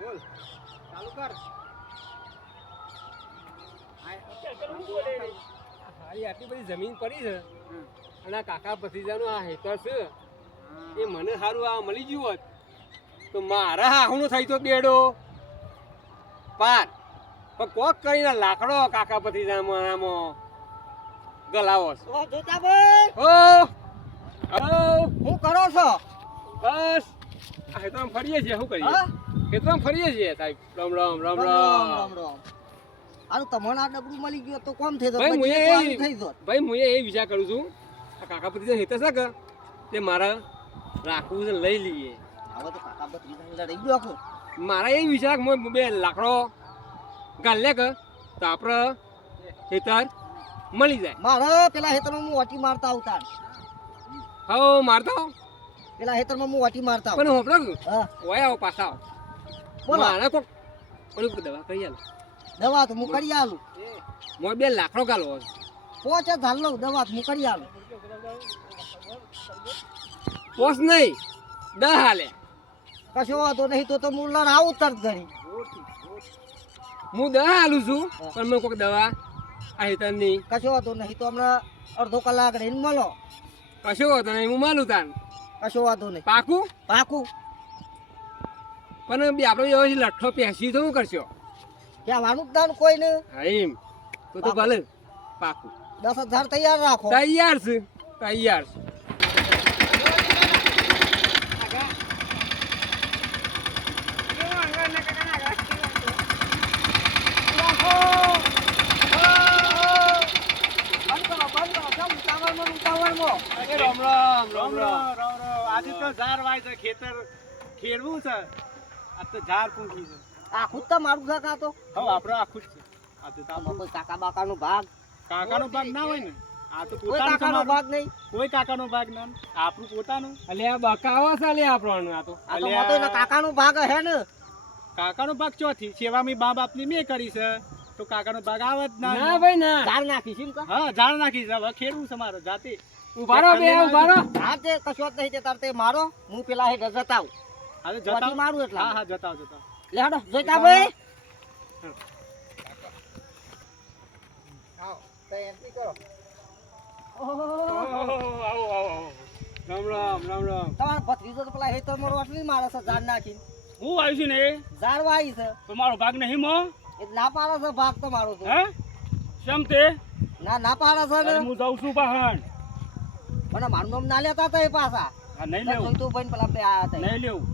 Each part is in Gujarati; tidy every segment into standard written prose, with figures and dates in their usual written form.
બોલ ચાલુ કર. હારી આટલી બધી જમીન પડી છે અને આ કાકા ભત્રીજાનું આ હેતર છે એ મને સારું આ મળી ગયું હોત તો મારા હાહુનો થઈ તો બેડો પાર પણ કોક કરીને લાકડો કાકા ભત્રીજામાં આમાં ગલાવો છે. ઓ જોતાભાઈ ઓ શું કરો છો? બસ આ હેતરમાં ફરીએ છીએ. શું કરીએ? હા હેતરમાં ફરીએ છીએ સાહેબ. રામ રામ રામ રામ રામ. રામ. આનું તમને આ ડબલું મળી ગયું તો કોમ થઈ ભાઈ હું થઈ જોત. ભાઈ હું એ વિચાર કરું છું આ કાકા ભત્રીજા હેતર છે કે તે મારે રાખવું છે લઈ લઈએ. હવે તો કાકા ભત્રીજા રહી ગયો આખું. મારા એ વિચાર કે હું બે લાકડો ગાલે કે તો આપણે હેતર મળી જાય. મારે પેલા હેતરમાં હું વાટી મારતા આવતા. હા મારતો પેલા હેતરમાં હું વાટી મારતા પણ હોપડો હા ઓય આવો પાછા આવો. બોલો. મારે કોક ઓલી દવા કરી આલો. દવા તો હું કરી આલું. મોય બે લાકડો ગાલવો છે. પોચ જ હાલ લઉં દવા તો હું કરી આલું. પોસ નહીં 10 હાલે. કશો વાંધો નહીં તો હું લડ આવું તરત ઘડી. હું 10 હાલું છું પણ મેં કોઈક દવા આ હેતરની કશો વાંધો નહીં તો હમણાં અડધો કલાક રહીને મળો. કશો હતો નહીં હું માલું તાન કશો વાંધો નહીં. પાકું. પાકું પણ બે આપણે વ્યવસ્થિત લઠ્ઠો પહેસી તો શું કરશો? કહેવાનું જ ના કોઈ ને. હા એમ તો ભલે પાકું. 10,000 તૈયાર રાખો. તૈયાર છે તૈયાર છે. રામ રામ રામ રામ. આજે તો ઝાર વાય છે ખેતર ખેડવું છે આ તો ઝાર પૂંખી છે આખું જ મારું છે કાં તો હવે આપણે આખું જ છે આ તો આમાં કોઈ કાકા બાકાનો ભાગ કાકાનો ભાગ ના હોય ને આ તો કોઈ પોતાનું કાકાનો તમારું. ભાગ નહીં. કોઈ કાકાનો ભાગ ના આપણું પોતાનું અલ્યા બકાવા છે અલ્યા આપણને આ તો. આ તો અલ્યા. મતો એના કાકાનો ભાગ હે ને. કાકાનો ભાગ ચોથી સેવા મા બાપની મેં કરી છે તો કાકાનો ભાગ આવે જ ના ના ભાઈ ના. ઝાડ નાખી છે એમ કા? હા ઝાડ નાખી છે હવે ખેડવું છે મારે જાતે ઉભા રહો બે ઉભા રહો. હા તે કશો જ નહીં તે તાર તે મારો હું પેલા હે જતા આવું. હવે વાટી જતા મારું એટલા. હા હા જતા જતા લે હાડો જોઈતા ભાઈ. આવો તો એન્ટ્રી કરો. આવો આવો આવો. રામ રામ રામ રામ. તમારો ભત્રીજો તો પેલા હેતર મોર વાટલી મારે છે ઝાડ નાખીને. હું આવ્યું છું ને ઝાડ વાઈ છે તો મારો ભાગ નહીં મો એ ના પાડે છે ભાગ તો મારો તો. હે શેમ તે ના પાડે છે ને. હું જાઉં છું બહાર મને મારું નામ ના લેતા હતા એ પાછા. હા નહીં લેવું જોઈતું ભાઈ પેલા બે આયા હતા. નહીં લેવું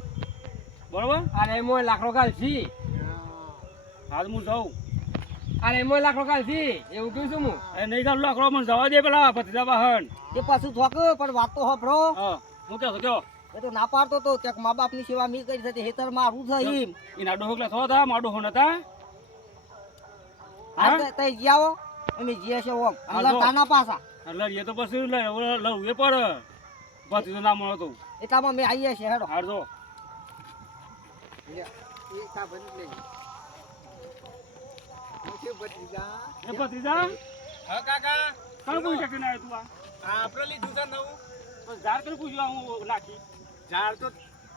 બરોબર અરે મોય લાકડો ગાલશી. હાલ હું જાઉં અરે મોય લાકડો ગાલશી એવું કહું છું હું. એ નહીં ચાલુ લાકડો મને જવા દે પેલા ભત્રીજા બહાર એ પાછું થોક પણ વાત તો હોભળો. હા હું કહો કયો એ તો ના પાડતો તો કે મા બાપ ની સેવા મી કરી છે હેતર મારું છે એમ. એના ડોહકલા થવા હતા મારો ડોહો નતા હા તઈ જીયાવો અમે જીએ છે ઓમ હા, અંદર જો. તાના પાછા એટલે એ તો પછી લઉં એ પર ભત્રીજો ના મળો તો એટલામાં મેં આવીએ છે હેડો. હાર જો એ ભત્રીજા હા કાકા. કણ પૂછી શકે ના તું આ આપણે લીધું છે નવું. પણ ઝાડ કરી પૂછ્યું હું નાખી ઝાડ તો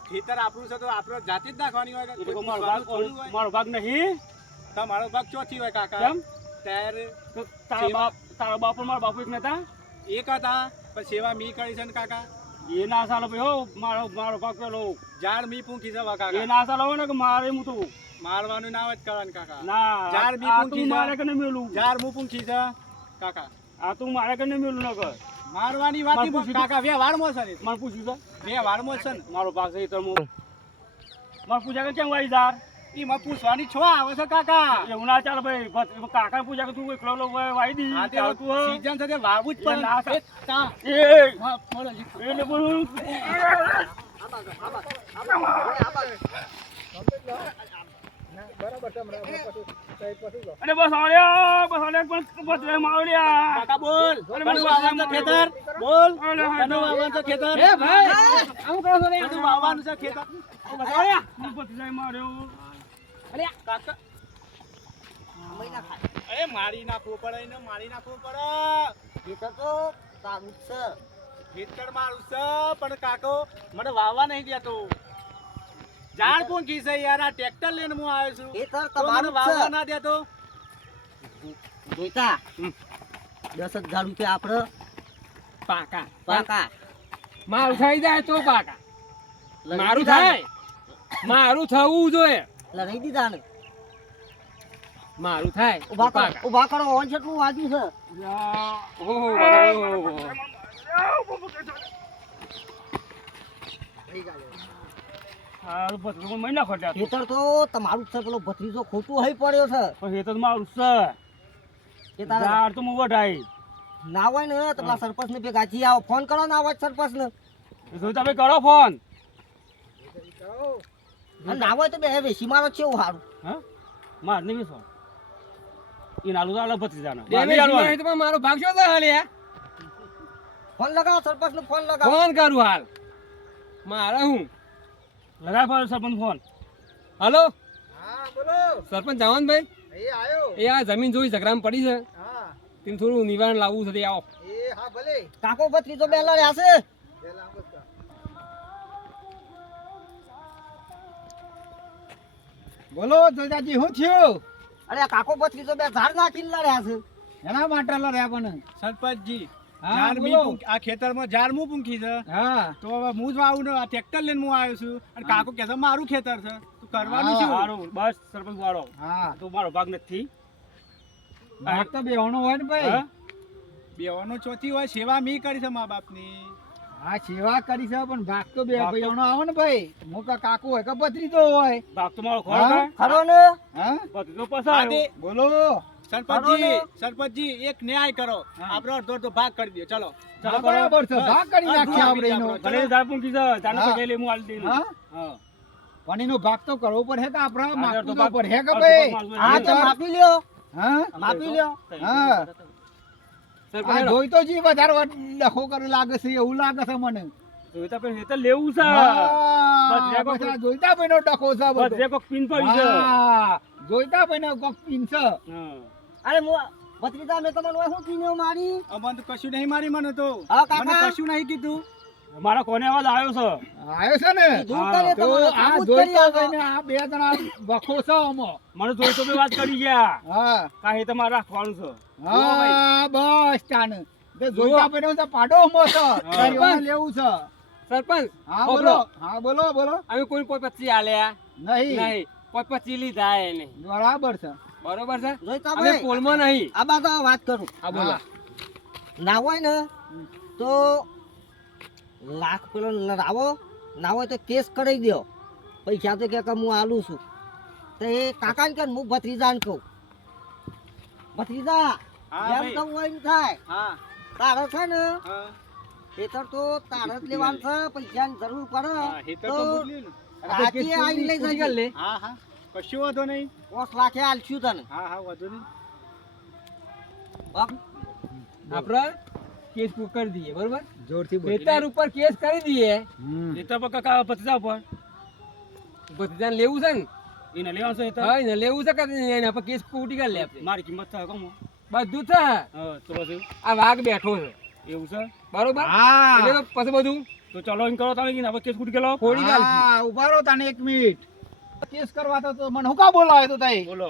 ખેતર આપણું છે તો આપણે જાતે જ નાખવાની હોય. એ તો મારો ભાગ નહીં તમારો ભાગ ચોથી હોય કાકા. કેમ ત્યારે તો તારા બાપ મારા બાપુ એક નતા એક હતા પણ સેવા મી કરી છે ને કાકા. એ ના ચાલે ભાઈ હો મારો ભાગ પેલો ઝાડ મી પૂંખી છે વા એ કાકા. ના ચાલે હોય ને કે મારે હું તો મારવાનું ના જ કરવાનું કાકા. ના ઝાડ બી આ પૂંખી તું છે. મારે કને મેલું ઝાડ હું પૂંખી છે કાકા. આ તું મારે કને મેલું ન કર મારવાની વાત મારે નહીં પૂછ્યું કાકા. વ્યવહારમાં છે ને. મારે પૂછ્યું છે વ્યવહારમાં છે ને. મારો ભાગ છે તો મારે પૂછ્યા કે કેમ વાઈ ઝાડ એમાં પૂછવાની છો આવે છે કાકા. એવું ના ચાલે ભાઈ કાકા પૂછ્યા કે તું એકલો વાઈ દી આ તે ચાલતું હોય. સીઝન છે તે વાવવું જ પડે. ના એ તા. એ હા, બોલો જી. એને બોલું અને બસ આવડ્યા બસ માવડ્યા કાકા બોલ. અરે કનું બોલ. વાવવાનું છે ખેતર? બોલ. અરે હા, કનું વાવવાનું છે ખેતર? એ ભાઈ આવું કરો છો રે. કનું વાવવાનું છે ખેતર? માર્યો કાકા. મહિના ખાય અરે મારી નાખવું પડે એને મારી નાખવું પડે. હેતર તો તારું જ છે. ખેતર મારું છે પણ કાકો મને વાવવા નહીં દેતો. ઝાડ પૂંખી છે યાર, આ ટ્રેક્ટર લઈને હું આવ્યો છું. ખેતર તો મને તમારું જ વાવવા છે. ના દેતો. જોઈતા 10,000 રૂપિયા આપણે પાકા પાકા મારું થઈ જાય તો પાકા લઈ મારું દીધા ને. થાય મારું થવું જોઈએ લઈ દીધા ને. મારું થાય તો ઊભા કરો પાકા. ઊભા કરો ઓન જેટલું વાગ્યું છે. ઓહો. હારું ભત્રીજો મહિના ખોટ્યા તો. ખેતર તો તમારું જ છે. પેલો ભત્રીજો ખોટું હઈ પડ્યો છે. પણ એ તો મારું છે. એ તારા ઝાડ તો હું વઢાઈ. ના હોય ને તો પેલા સરપંચ ને ભેગા જી આવો ફોન કરો ના હોય સરપંચ ને. એ તો તમે કરો ફોન. ના હોય તો બે વેસી મારો છે એવું સારું. હા માર નહીં વિશ્વાસ. ઈ નાલું તો આલા ભત્રીજાના. બે બે જીવાય તો પણ મારો ભાગ શું થાય હાલે ફોન લગાવો સરપંચ ને ફોન લગાવો. ફોન કરું હાલ મારે હું લગાય ફોન સરપંચ ફોન. હલો હા બોલો. સરપંચ જવાનભાઈ એ આયો. એ આ જમીન જોઈ ઝઘરામાં પડી છે હા તેમ થોડું નિવારણ લાવવું છે તે આવો એ હા ભલે. કાકો ભત્રીજો બે લડ્યા છે. બોલો દાદાજી શું થયું અરે આ કાકો ભત્રીજો બે ઝાડ નાખીને લડ્યા છે. એના માટે લડ્યા પણ સરપંચજી હા, ઝાડ બોલો. આ ખેતરમાં ઝાડ હું પૂંખી છે. હા તો હવે હું જ વાવું ને આ ટ્રેક્ટર લઈને હું આવ્યો છું અને કાકો કહે છે મારું ખેતર છે તો કરવાનું હા, શું? સારું. બસ સરપંચ વાળો હા તો મારો ભાગ નથી. ભાગ તો બેવાનો હોય ને ભાઈ હા? બેવાનો ચોથી હોય સેવા મી કરી છે મા બાપની. હા સેવા કરી છે પણ ભાગ તો ભાગ તો- બેવાનો આવે ને ભાઈ મોકા કાકુ હોય કે ભત્રીજો હોય ભાગ તો મારો હા? ખરો ખરો ને. હા ભત્રીજો પસાયો. બોલો સરપંચજી એક ન્યાય કરો. હા. આપણે અડધો અડધો ભાગ કરી દો. ચલો હા, બરાબર છે ભાગ કરી નાખીએ આપણે એનો ભલે ઝાડ પૂંખી છે ઝાડને હા. પકડી લે હું આલી દઈશ. હા હા. પણ એનો ભાગ તો કરવો પડે કે આપણા અડધો માપવું તો ભાગ- પડે કે અડધો ભાઈ ભાગ મારું હા તો હા. માપી લ્યો હા માપી લ્યો. હા આ સરપંચ જોઈ તો જી વધારે લખો કરે લાગે છે એવું લાગે છે મને જોઈતા પણ ખેતર લેવું છે. હા, ભત્રીજા કોક- બધા જોઈતા ભાઈનો ડખો છે બધો. ભત્રીજા કોક પીન પડી છે. હા, જોઈતા ભાઈનો કોક પીન છે. હા. અરે ભત્રીજા મેં તમને શું કીધું મારી. અમને તો કશું નહીં મારી મને તો. હા, કાકા. મને કશું નહીં કીધું. મારા કોને અવાજ આવ્યો છે. આયો છે ને દૂર હા, કરે તો તમારે આ સાબુત જોઈતા કરી આપો. ભાઈને આ બે જણા વખો છે આમાં. મને જોઈ તો બી વાત કરી ગયા. હા કાંઈ તમારે રાખવાનું છે. હા બસ તાન તે જોઈતા ભાઈનો તો પાડો હમો છે તારીવાને લેવું છે. સરપંચ હા બોલો. બોલો હા બોલો બોલો અમે કોઈ કોઈ 25 આલ્યા નહીં નહીં કોઈ 25 લીધા એ નહીં બરાબર છે બરોબર છે જોઈતા અમે ભાઈ પોલમાં નહીં આ બાજુ આ વાત કરું. હા બોલો હા. ના હોય ને તો લાખ પેલો લાવો ના હોય તો કેસ કરી દો. પૈસા તો કે હું આલું છું તો એ કાકાને કે હું ભત્રીજાને કહું ભત્રીજા હા, જેમ ભાઈ. કહું હોય એમ થાય. હા. તારે છે ને હા. ખેતર તો તારે જ લેવાનું છે. પૈસાની જરૂર પડે હા, હેતર તો તો મોકલ્યું ને. રાતે આવીને લઈ પૂરી જજે. કરી લે. હા હા કશું વાંધો નહીં. 5 લાખે આલશું તને. હા હા વાંધો નહીં. આપણે કેસ કરી દઈએ બરોબર જોરથી બોલ ખેતર ઉપર કેસ કરી દઈએ એ તો પણ કાકા ભત્રીજા ઉપર બધાને લેવું છે ને એને લેવાનું છે હેતર? હા એને લેવું છે કે એના પર કેસ પૂરી કરી લે આપણે. મારી કિંમત થાય કમ બધું છે તો પછી આ વાઘ બેઠો છે એવું છે. બરોબર હા એટલે તો પછી બધું તો ચલો એમ કરો તમે હવે કેસ કૂટી ગયેલો. ફોડી નાખશું હા ઉભા રહો તને 1 મિનિટ કેસ કરવા તો મને હું કા બોલાવે તો તઈ બોલો.